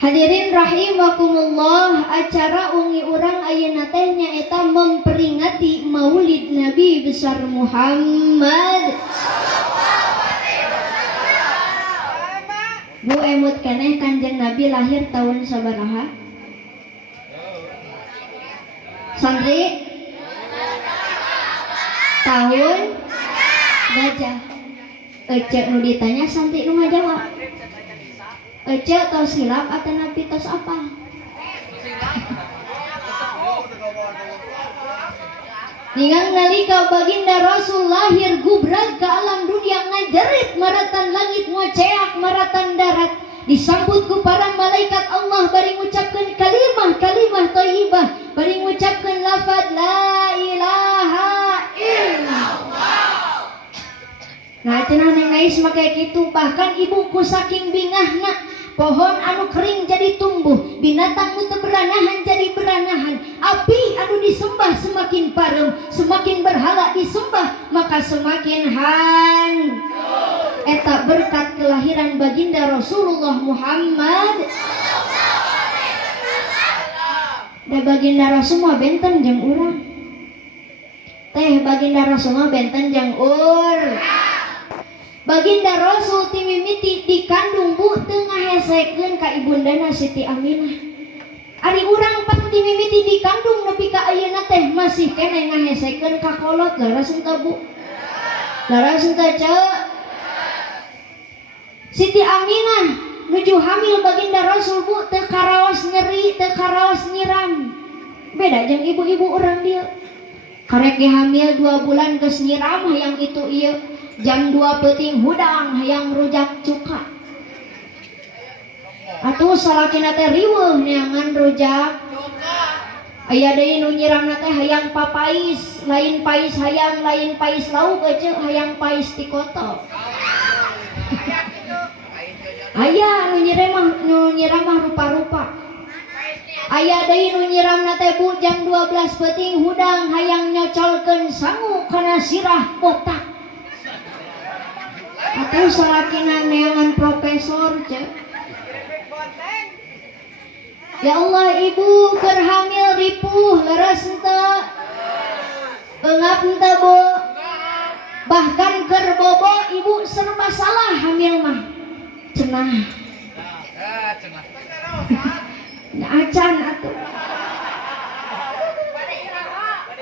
Hadirin rahimakumullah, acara ungi urang ayeuna teh nyaeta memperingati Maulid Nabi besar Muhammad. Bu emut keneh Kanjeng Nabi lahir tahun sabaraha? Santri? Tahun gajah. Ece nu ditanya santri nu ngajawab. Ece tos hilap atau nabi tos apa? Ningang nalika baginda Rasul lahir gubrag ke alam dunia ngajerit maratan langit ngoceak maratan darat disambut ku para malaikat Allah bari ngucapkeun kalimah thayyibah bari ngucapkeun lafaz la ilaha illallah. Nah cenah neng Nais make kitu bahkan ibuku saking bingahna pohon anu kering jadi tumbuh, binatang nu teu beranahan jadi beranahan, api anu disembah semakin parem, semakin berhala disembah maka semakin hancur. Eta berkat kelahiran baginda Rasulullah Muhammad. Da baginda Rasul mah benten jeung urang. Teh baginda Rasul mah benten jeung Baginda Rasul ti mimiti dikandung bu teu ngahesekeun ka ibundana Siti Aminah. Ari urang pan ti mimiti dikandung nepi ka ayeuna teh masih keneh ngahesekeun ka kolot laras henteu bu. Laras henteu ceu. Siti Aminah nuju hamil baginda Rasul bu teu karaos nyeri, teu karaos nyiram. Beda jeung ibu-ibu urang dieu. Karek ge hamil 2 bulan geus nyiram hayang itu ieu. Jam 2 peuting hudang hayang rujak cuka. Atuh salakina teh riweuh neangan rujak cuka. Aya deui nu nyiramna teh hayang papais, lain pais hayang, lain pais lauk ece hayang pais ti koto. Aya nu nyiram mah rupa-rupa. Aya deui nu nyiramna teh bu jam 12 peuting hudang hayang nyocolkeun sangu kana sirah botak. Atau salakina neangan profesor cek. Ya Allah ibu keur hamil ripuh leres henteu? Eungap henteu bu? Bahkan keur bobo ibu serba salah hamil mah. Cenah. Acan atuh.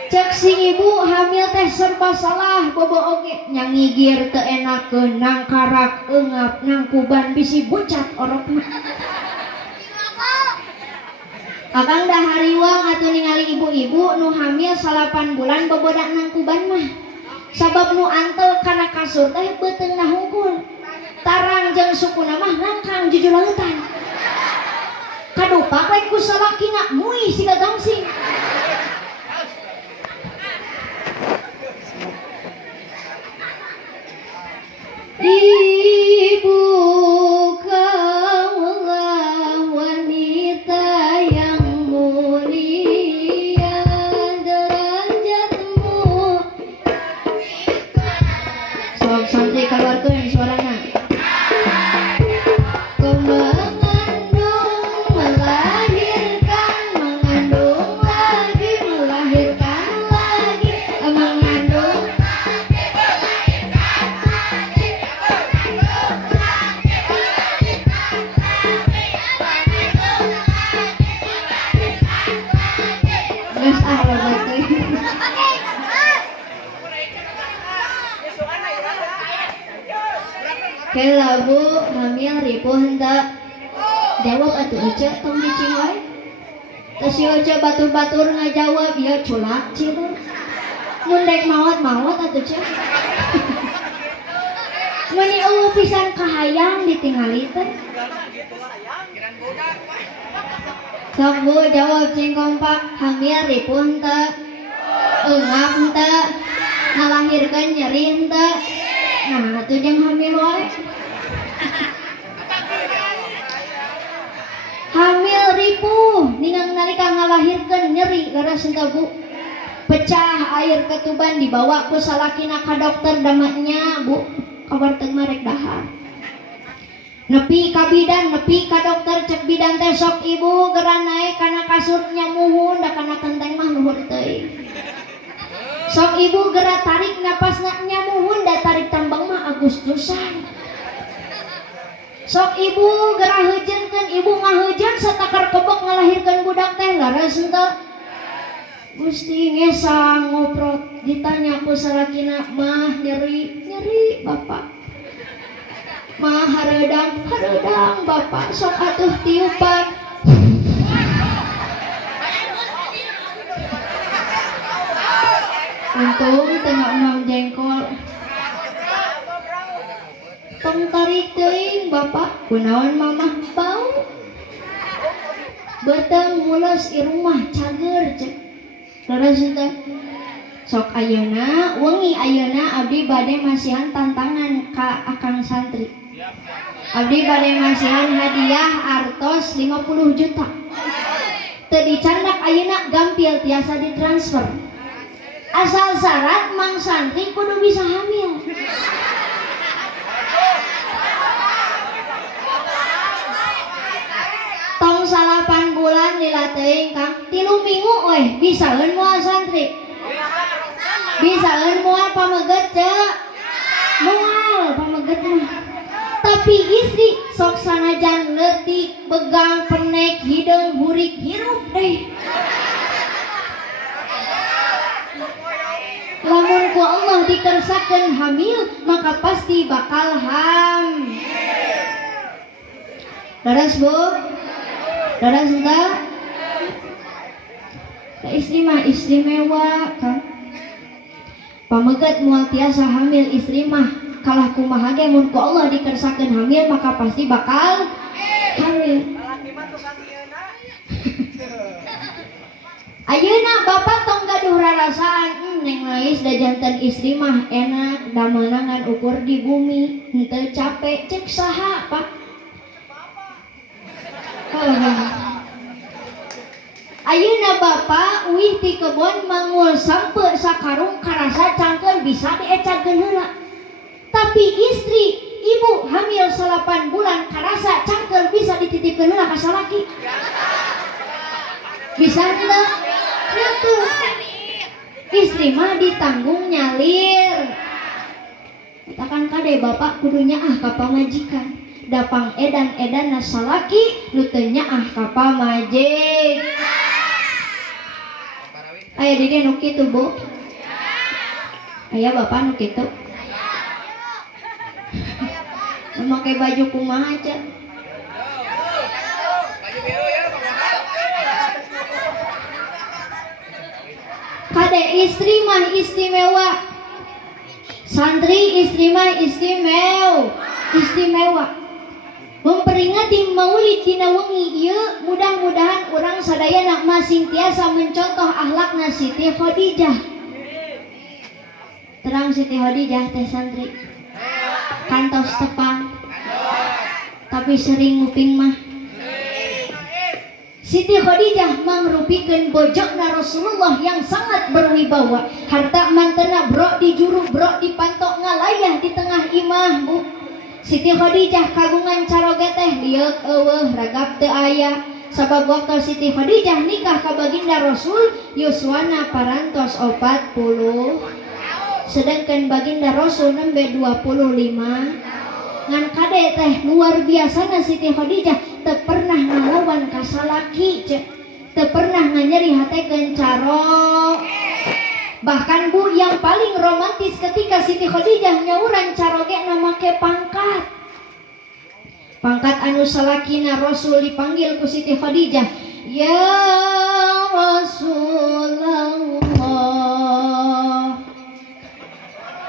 Cek si ibu hamil teh serba salah bobo oge nyangigir teu enakeun nang karak eungap nang kuban bisi bucat orokna. Akang dah hariwang atuh ningali ibu-ibu nu hamil 8 bulan bobodak nang kuban mah. Sabab nu antel kana kasur teh beuteungna hungkul. Tarang jeung sukuna mah ngangkang jujuleutan. Kadupak we ku salakina muih siga gangsing. Ibu kaulah wanita yang mulia derajatmu. Sok santri keluarkeun suarana. Kau mengandung, melahirkan, mengandung lagi, melahirkan lagi, mengandung. Kela bu hamil ripuh henteu? Jawab atuh ece tong dicing wae. Teu si ece batur-batur ngajawab ieu culak cieu. Mun dek maot atuh ce. Mun eueuh pisan kahayang ditingali teh. Sok bu jawab cing kompak hamil ripuh henteu? Eungap henteu? Ngalahirkeun nyeri henteu? Nah, atuh jeung hamil wae. Hamil ripuh ningang nalika ngalahirkeun nyeri leres henteu bu? Pecah air ketuban dibawa ku salakina ka dokter damanya bu kabar teu marek dahar. nepi ka bidan, nepi ka dokter, cek bidan teh sok ibu geran naik kana kasurnya muhun, da kana kenteng mah nuhun teuing. Sok ibu gerak tarik napasna nya muhun, da tarik tambang mah Agustusan. Sok ibu gerak heujeunkeun, ibu ngaheujeun satakar kebek ngalahirkeun budak teh laras henteu. Gusti ngesang ngoprot, ditanya ku salakina, mah nyeri bapak. Mah hareudang bapak, sok atuh tiupan. Untung tengah emang jengkol. Tong tarik teuing bapak, kunaon mamah bau. Beteng mulus i rumah cager cek. Leres henteu. Sok ayeuna wengi ayeuna abdi bade masihan tantangan ka akang santri. Abdi bade masihan hadiah artos 50 juta. Teu dicandak ayeuna gampil tiasa ditransfer. Asal syarat mang santri kudu bisa hamil. Tong 8 bulan lila teuing Kang, 3 minggu bisaeun moal santri. Bisaeun moal pameget ceuk. Moal pameget mah. Tapi istri sok sanajan leutik, begang, penek, hideung, hurik, hirup deh. Lamun ku Allah dikersakeun hamil, maka pasti bakal hamil. Leres Bu? Leres enggak? Istri mah istimewa kan? Pameget moal tiasa hamil istri mah kalah kumaha ge mun ku Allah dikersakeun hamil maka pasti bakal hamil. Ayeuna bapak tong gaduh rarasaan, neng lais da janten istri mah enak da meunangan ukur di bumi, henteu capek cek saha Pak. Ayeuna bapak uih ti kebon mangul sampe sakarung karasa cangkeun bisa diecakeun heula. Tapi istri ibu hamil 8 bulan karasa cangkeun bisa dititipkeun heula ka salaki. Bisa henteu? Henteu. Istri mah ditanggung nyalir. Katakan kade bapak kudunya ka pamajikan. Dapang edan-edan salaki nu teu nyaah ka pamajik. Aya di dieu nu kitu Bu? Aya bapak nu kitu? Make baju kumaha cek? Baju biru ya, kade istri mah istimewa. Santri istri mah istimewa. Memperingati maulid dina wengi ieu mudah-mudahan urang sadayana masing tiasa mencontoh akhlakna Siti Khadijah. Terang Siti Khadijah teh santri. Kantos tepang. Tapi sering nguping mah. Siti Khadijah mangrupikeun bojona Rasulullah yang sangat berwibawa. Harta mantena brok di juru, brok di pantok ngalayah di tengah imah Bu. Siti Khadijah kagungan caroge teh liuk eueuh ragap teu aya. Sabab waktu Siti Khadijah nikah ka baginda Rasul yuswana parantos 40. Sedangkan baginda Rasul nembe 25. Ngan kade teh luar biasana Siti Khadijah teu pernah ngalawan ka salaki teu pernah nganyeri hatekeun caro. Bahkan Bu yang paling romantis ketika Siti Khadijah nyauran caroge na make pangkat. Pangkat anu salakina Rasul dipanggil ku Siti Khadijah, ya Rasulullah.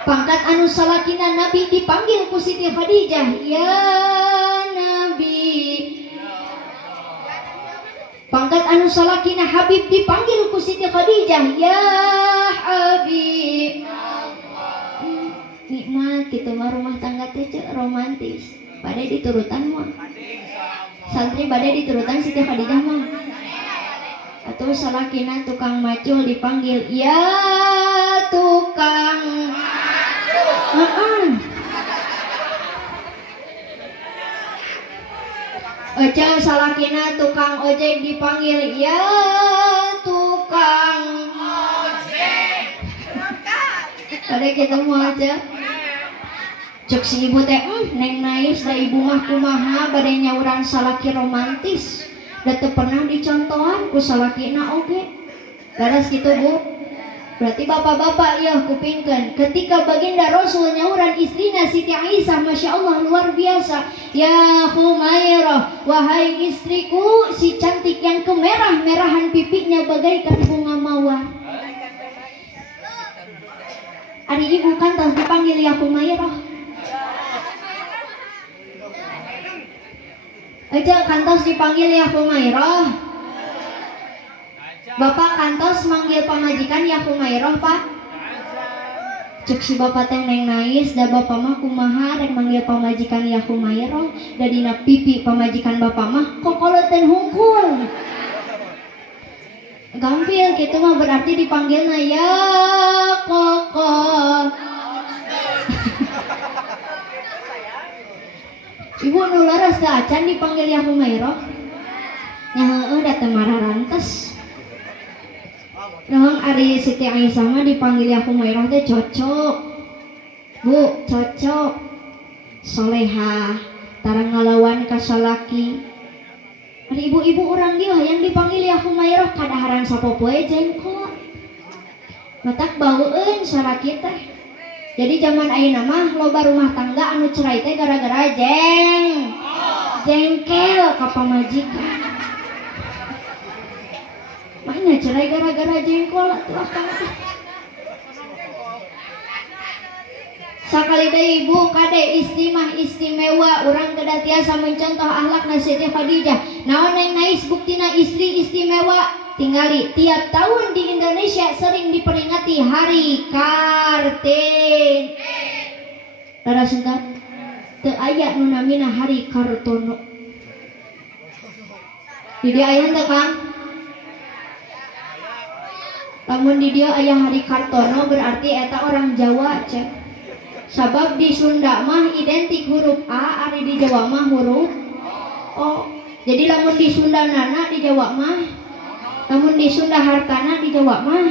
Pangkat anu salakina Nabi dipanggil ku Siti Khadijah, ya Nabi. Pangkat anu salakina Habib dipanggil ku Siti Khadijah, ya Habib. Nikmat gitu mah rumah tangga teh romantis. Bade diturutan mah. Santri bade diturutan Siti Khadijah mah. Atuh salakina tukang macul dipanggil, ya tukang macul. Aja salakina tukang ojek dipanggil ya tukang ojek. Ada ketemu aja. Cek si ibu teh, neng nais da ibu mah kumaha bade nyauran salaki romantis. Da teu pernah dicontohan ku salakina oge. Beres gitu Bu. Berarti bapak-bapak ya kupingkeun ketika baginda Rasul nyauran istrina Siti Aisyah, Masya Allah luar biasa. Ya Humairah, wahai istriku si cantik yang kemerah-merahan pipinya bagaikan bunga mawar. Ari ibu kan tos dipanggil ya Humairah. Aja kantos dipanggil ya Humairah. Bapak kantos manggil pamajikan ya Humairah Pak. Cek si bapak teh neng nais da bapak mah kumaha rek manggil pamajikan ya Humairah. Da dina pipi pamajikan bapak mah kokoloteun hungkul. Gampil gitu mah berarti dipanggilna ya koko. Ibu nu laras da acan dipanggil ya Humairah. Nya heueuh da teu mararantes. Nah, Ari Siti Aisyah mah dipanggil ya Humairah teh cocok. Bu, cocok. Solehah, tarang ngalawan ka salaki. Ari ibu-ibu urang dieu hayang dipanggil ya Humairah kadaharan sapopoe jengkol. Matak baueun salaki teh. Jadi zaman ayeuna mah loba rumah tangga anu cerai teh gara-gara jengkel ka pamajikan. Makanya cerai gara-gara jengkol atuh akang teh. Sakali deui ibu kade istri mah istimewa, urang kedah tiasa mencontoh akhlakna Siti Khadijah. Naon neng nais buktina istri istimewa? Tingali tiap tahun di Indonesia sering diperingati Hari Kartini. Rarasunta teu aya nu namina Hari Kartono. Di dieu aya teu Kang? Lamun di dia aya Hari Kartono berarti eta orang Jawa cek. Sabab di Sunda mah identik huruf A, ari di Jawa mah huruf O. Jadi lamun di Sunda nana di Jawa mah, lamun di Sunda hartana di Jawa mah,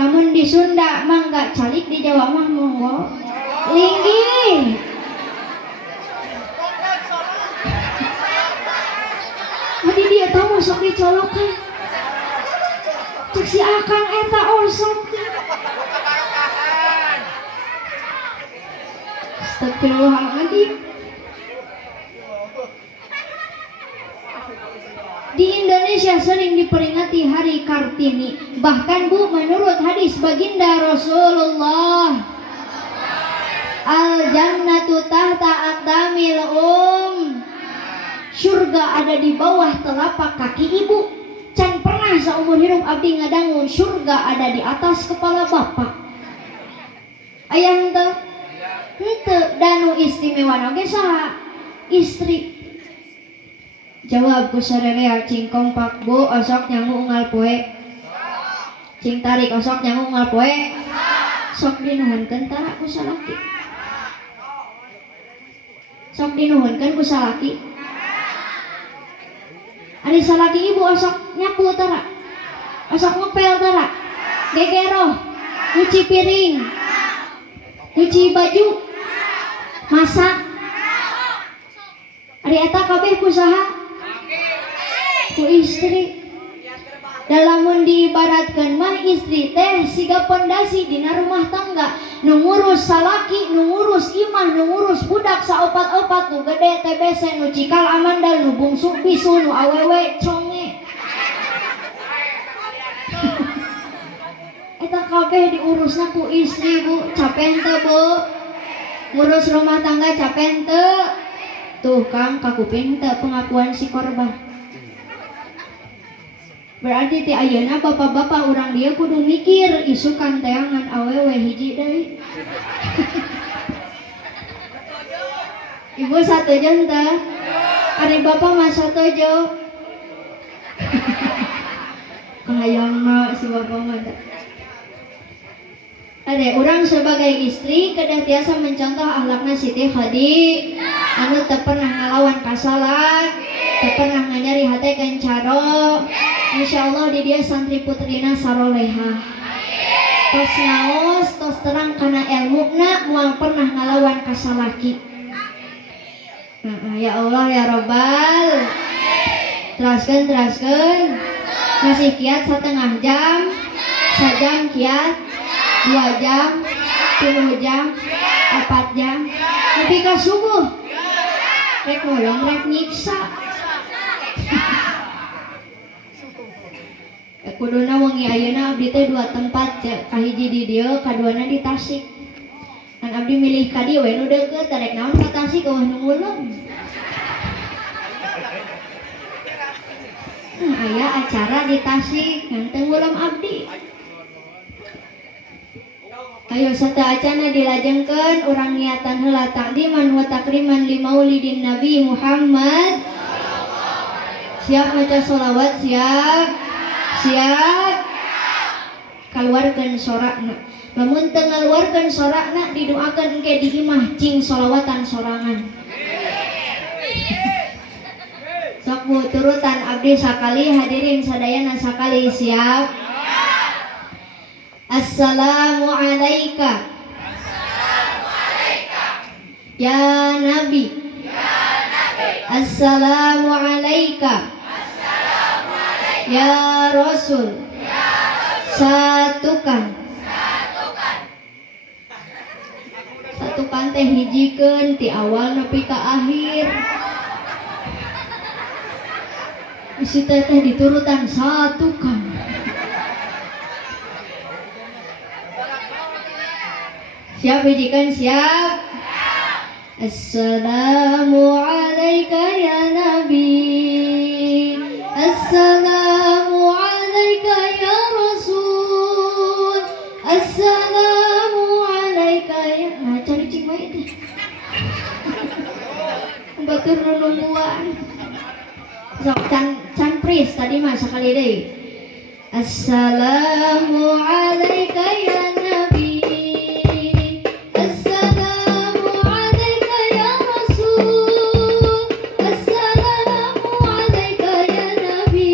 lamun di Sunda mangga calik di Jawa mah monggo linggih. Adi dia tahu masuk dicolokan. Cek si akang eta osok. Astagfirullahaladzim. Di Indonesia sering diperingati Hari Kartini. Bahkan Bu, menurut hadis baginda Rasulullah, al-jannatu tahta aqdamil surga ada di bawah telapak kaki ibu. Can pernah seumur hidup abdi ngadangu surga ada di atas kepala bapak. Aya henteu? Henteu. Danu istimewa oge saha? Istri. Jawab ku sarerea cing kompak Bu, osok nyangu unggal poe. Cing tarik osok nyangu unggal poe. Sok dinuhunkeun tara ku salaki. Sok dinuhunkeun ku salaki. Ari salaki ibu osok nyapu tara, osok ngepel tara, gegeroh, nyuci piring, nyuci baju, masak. Ari eta kabeh ku saha? Ku istri. Dalamun diibaratkeun mah istri teh siga pondasi dina rumah tangga, nu ngurus salaki, nu ngurus imah, nu ngurus budak saopat-opat, nu gede TBC, nu cikal amandal, nu bungsu bisu, nu awewe conge. Eta kabeh diurusna ku istri Bu. Capek teu Bu? Ngurus rumah tangga capek teu? Tuh Kang kakuping teu pengakuan si korban. Berarti ti ayeuna bapak-bapak urang dia kudu mikir isukan teangan awewe hiji deui. Ibu satuju teh? Ari bapak mah satuju. Kahayangna si bapak mah. Ade urang sebagai istri kedah tiasa mencontoh akhlakna Siti Khadijah. anu teu pernah ngalawan kasalah, teu pernah nganyari hate kencaro. Insyaallah di dia santri putrina sarolehah. Tos ngaos, tos terang kana ilmuna moal pernah ngalawan kasalaki. Ya Allah ya Rabbal. Teraskeun. Masih kiat setengah jam, sajam kiat, 2 jam, 3 jam, 4 jam, tapi ka subuh. Rek ngolong rek nyiksa. Kuduna wengi ayeuna abdi teh 2 tempat, kahiji di dieu, kaduana di Tasik. Kan abdi milih ka dieu we nu deukeut, rek naon ka Tasik eueuh nu ngulum. Aya acara di Tasik, nganteng ulam abdi. Ayo sateuacana dilajengkeun urang niatan heula takdiman wa takriman li maulidin Nabi Muhammad. Siap maca sholawat, siap. Kaluarkeun sorakna. Lamun teu ngaluarkeun sorakna didoakeun engke di imah cing sholawatan sorangan. Sok bu turutan abdi sakali, hadirin sadayana sakali, siap. Assalamu alayka ya Nabi. Assalamu alayka ya Rasul. Satukan teh hijikeun ti awal nepi ka akhir. Isi teh diturutan satukan. Siap hijikan, siap. Assalamu alayka ya Nabi. Assalamu alayka ya Rasul. Assalamu alayka ya. Nah, cari cing bae teh. Batur nungguan. Sok can pris tadi mah sakali deui. Assalamu alayka ya Nabi. Assalamu alayka ya Rasul. Assalamu alayka ya Nabi.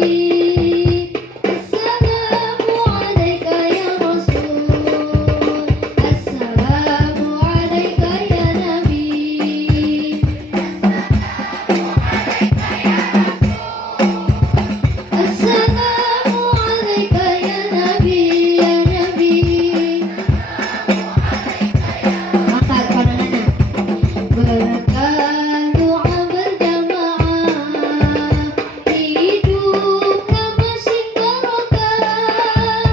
Assalamu alayka ya Rasul. Assalamu alayka ya Nabi. Assalamu alayka ya Nabi, ya Nabi. Maka pandanganna berkah doa berjamaah, hidupna masing barokah.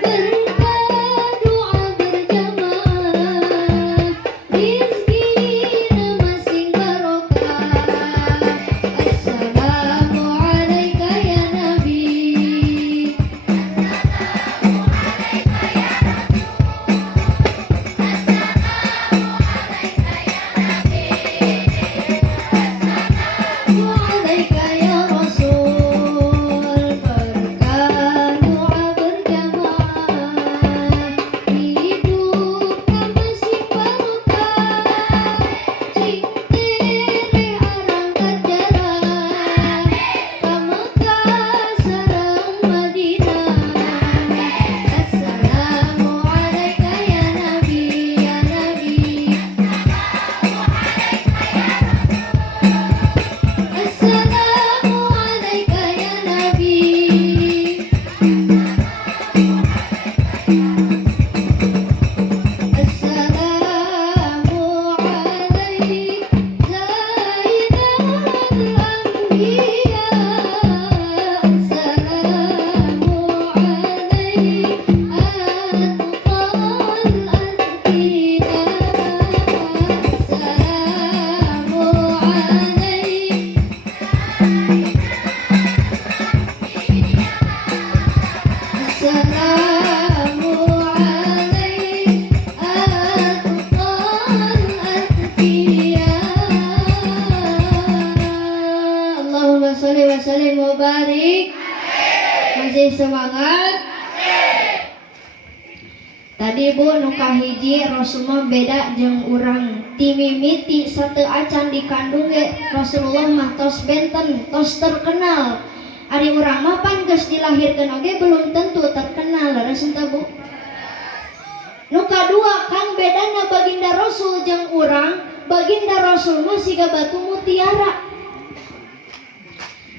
Berkah doa berjamaah, rizkina masing barokah. Assalamu alayka ya Nabi. Alayka ya Rasul. Berkah doa berjamaah, hidupna masing barokah. Cing tere arang kajarah, ka Mekah sareng Madinah. Assalamu alayka ya Nabi, ya Nabi. Assalamu alayka ya Nabi. Assalamu alayk Zainal Anbiya. Assalamu alayk Atqal Atqiya. Assalamu alayk. Assalamu alayk Atqal Atqiya. Allahumma sholli wa sallim wa barik. Masih semangat? Tadi Bu nu kahiji Rasulullah beda jeung urang ti mimiti sateu acan dikandung ge Rasulullah mah tos benten tos terkenal. Ari urang mah pan geus dilahirkeun oge belum tentu terkenal leres henteu Bu. Nu kadua kang bedana baginda Rasul jeung urang, baginda Rasul mah siga batu mutiara.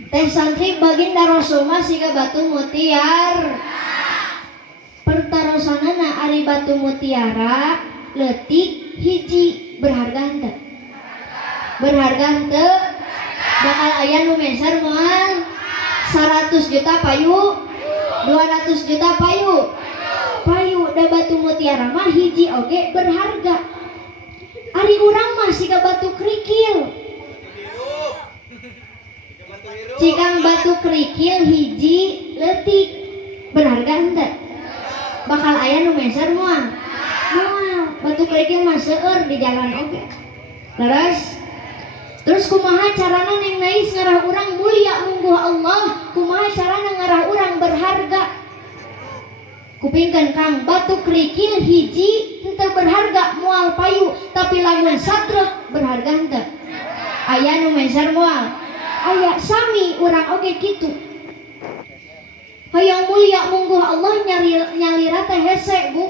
Teh santri baginda Rasul mah siga batu mutiara. Pertarosanana ari batu mutiara leutik hiji berharga henteu? Berharga henteu? Bakal aya nu meser moal 100 juta payu, 200 juta payu. Payu da batu mutiara mah hiji oge berharga. Ari urang mah siga batu krikil. Cikang batu krikil hiji leutik berharga henteu? Bakal aya nu meser moal. Moal. Batu krikil mah seueur di jalan oge. Terus kumaha carana Neng Nais ngarah urang mulia mungguh Allah? Kumaha carana ngarah urang berharga? Kupingkeun Kang, batu krikil hiji henteu berharga moal payu, tapi lamun sadreg berharga henteu? Aya nu meser moal. Aya sami urang oge kitu. Hayang mulia mungguh Allah nyalira teh hese Bu.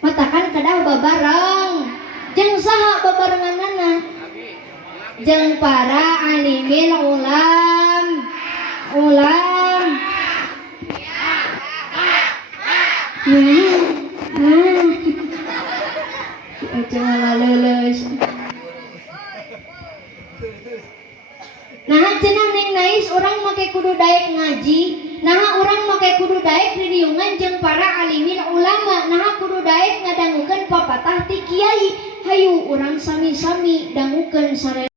Matakan kedah babareng. Jeung saha babarenganana? Jeung para alimin ulam. Coba lulus. Nah cenah Neng Nais urang make kudu daek ngaji. Nah urang make kudu daek ridiungan jeung para alimin ulama. Nah kudu daek ngadangukeun papatah ti kiai. Hayu urang sami-sami dangukeun sare